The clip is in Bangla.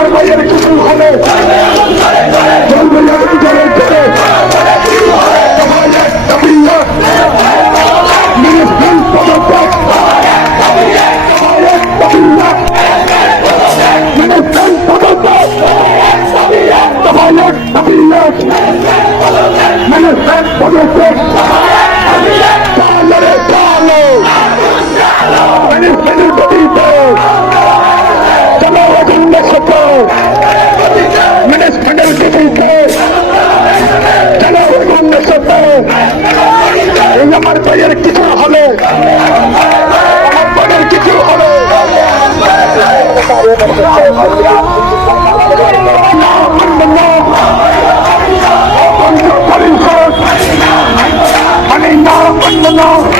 আমার ভাইয়ের কুকুর হলো এই আমার বইয়ের কিছু হলে। আমার কিছু হলে। No!